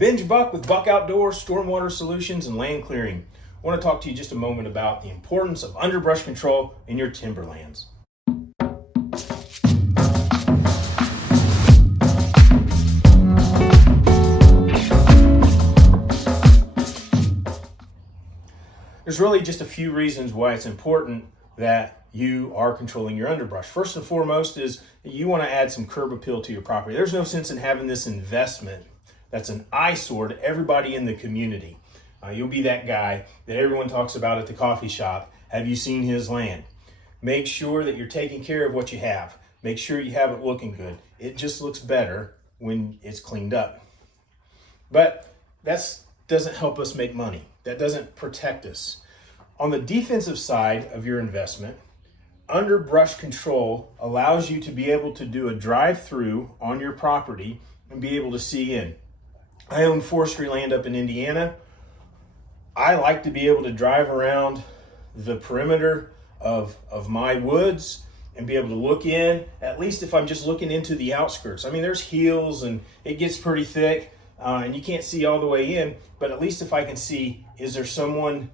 Binge Buck with Buck Outdoors, Stormwater Solutions, and Land Clearing. I want to talk to you just a moment about the importance of underbrush control in your timberlands. There's really just a few reasons why it's important that you are controlling your underbrush. First and foremost is you want to add some curb appeal to your property. There's no sense in having this investment that's an eyesore to everybody in the community. You'll be that guy that everyone talks about at the coffee shop. Have you seen his land? Make sure that you're taking care of what you have. Make sure you have it looking good. It just looks better when it's cleaned up. But that doesn't help us make money. That doesn't protect us. On the defensive side of your investment, underbrush control allows you to be able to do a drive-through on your property and be able to see in. I own forestry land up in Indiana. I like to be able to drive around the perimeter of my woods and be able to look in, at least if I'm just looking into the outskirts. I mean, there's hills and it gets pretty thick and you can't see all the way in, but at least if I can see, is there someone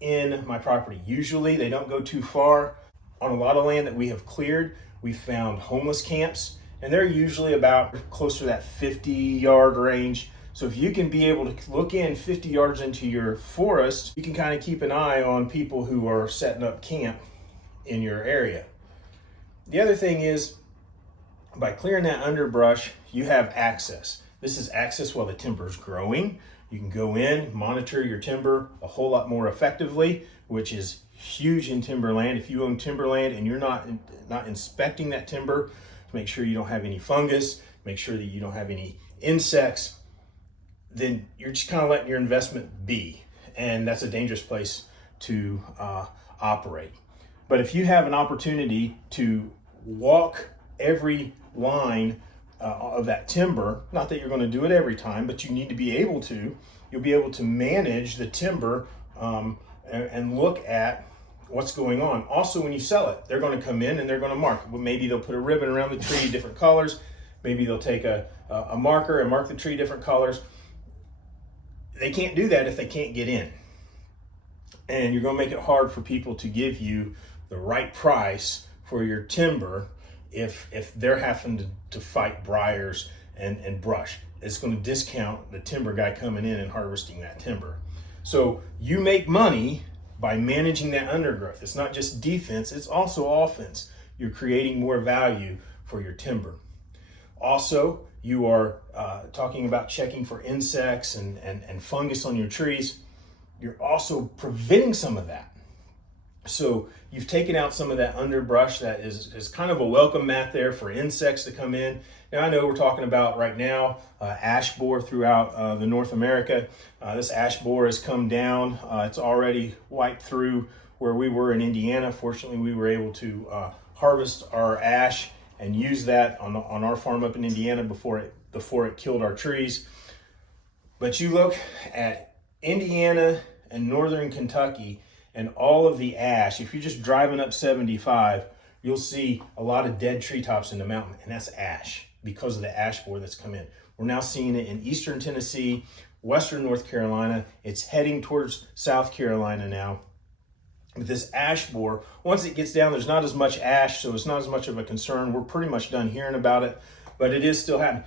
in my property? Usually they don't go too far. On a lot of land that we have cleared, we found homeless camps, and they're usually about close to that 50-yard range. So if you can be able to look in 50 yards into your forest, you can kind of keep an eye on people who are setting up camp in your area. The other thing is, by clearing that underbrush, you have access. This is access while the timber is growing. You can go in, monitor your timber a whole lot more effectively, which is huge in timberland. If you own timberland and you're not inspecting that timber to make sure you don't have any fungus, make sure that you don't have any insects, then you're just kind of letting your investment be. And that's a dangerous place to operate. But if you have an opportunity to walk every line of that timber, not that you're going to do it every time, but you need to be able to, you'll be able to manage the timber and look at what's going on. Also, when you sell it, they're going to come in and they're going to mark. Well, maybe they'll put a ribbon around the tree, different colors. Maybe they'll take a marker and mark the tree different colors. They can't do that if they can't get in. And you're going to make it hard for people to give you the right price for your timber if they're having to fight briars and brush. It's going to discount the timber guy coming in and harvesting that timber. So you make money by managing that undergrowth. It's not just defense, it's also offense. You're creating more value for your timber. Also, you are talking about checking for insects and fungus on your trees. You're also preventing some of that. So you've taken out some of that underbrush that is kind of a welcome mat there for insects to come in. Now, I know we're talking about right now ash borer throughout the North America. This ash borer has come down. It's already wiped through where we were in Indiana. Fortunately, we were able to harvest our ash and use that on our farm up in Indiana before it killed our trees. But you look at Indiana and northern Kentucky and all of the ash. If you're just driving up 75, you'll see a lot of dead treetops in the mountain, and that's ash because of the ash borer that's come in. We're now seeing it in eastern Tennessee, western North Carolina. It's heading towards South Carolina now. With this ash borer, once it gets down, there's not as much ash, so it's not as much of a concern. We're pretty much done hearing about it, but it is still happening.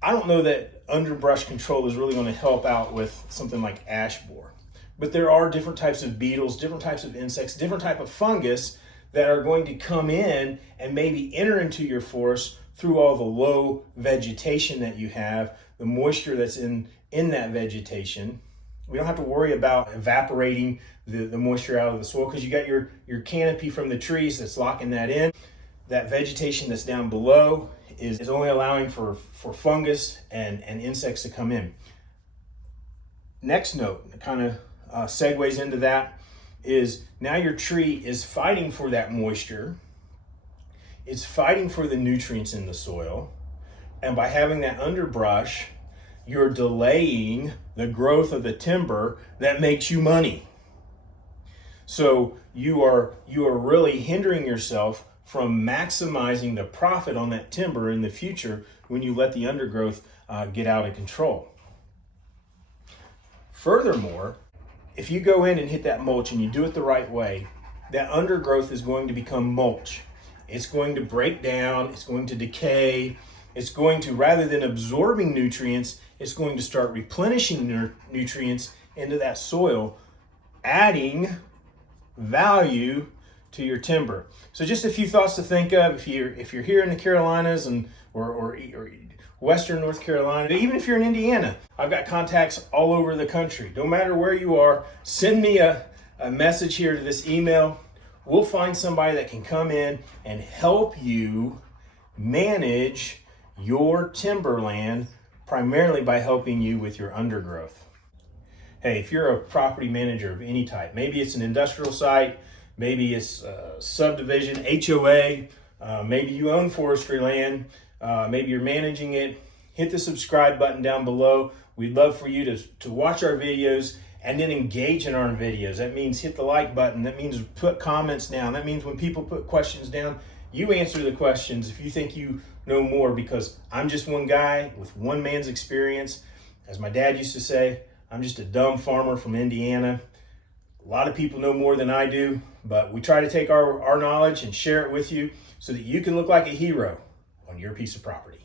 I don't know that underbrush control is really going to help out with something like ash borer, but there are different types of beetles, different types of insects, different type of fungus that are going to come in and maybe enter into your forest through all the low vegetation that you have, the moisture that's in that vegetation. We don't have to worry about evaporating the moisture out of the soil because you got your canopy from the trees that's locking that in. That vegetation that's down below is only allowing for fungus and insects to come in. Next note, kind of segues into that, is now your tree is fighting for that moisture. It's fighting for the nutrients in the soil. And by having that underbrush, you're delaying the growth of the timber that makes you money. So you are really hindering yourself from maximizing the profit on that timber in the future when you let the undergrowth get out of control. Furthermore, if you go in and hit that mulch and you do it the right way, that undergrowth is going to become mulch. It's going to break down, it's going to decay, it's going to, rather than absorbing nutrients, it's going to start replenishing nutrients into that soil, adding value to your timber. So just a few thoughts to think of if you're here in the Carolinas or Western North Carolina, even if you're in Indiana. I've got contacts all over the country. No matter where you are, send me a message here to this email. We'll find somebody that can come in and help you manage your timberland, primarily by helping you with your undergrowth. Hey, if you're a property manager of any type, maybe it's an industrial site, maybe it's a subdivision, HOA, maybe you own forestry land, maybe you're managing it, hit the subscribe button down below. We'd love for you to watch our videos and then engage in our videos. That means hit the like button. That means put comments down. That means when people put questions down, you answer the questions if you think you know more, because I'm just one guy with one man's experience. As my dad used to say, I'm just a dumb farmer from Indiana. A lot of people know more than I do, but we try to take our knowledge and share it with you so that you can look like a hero on your piece of property.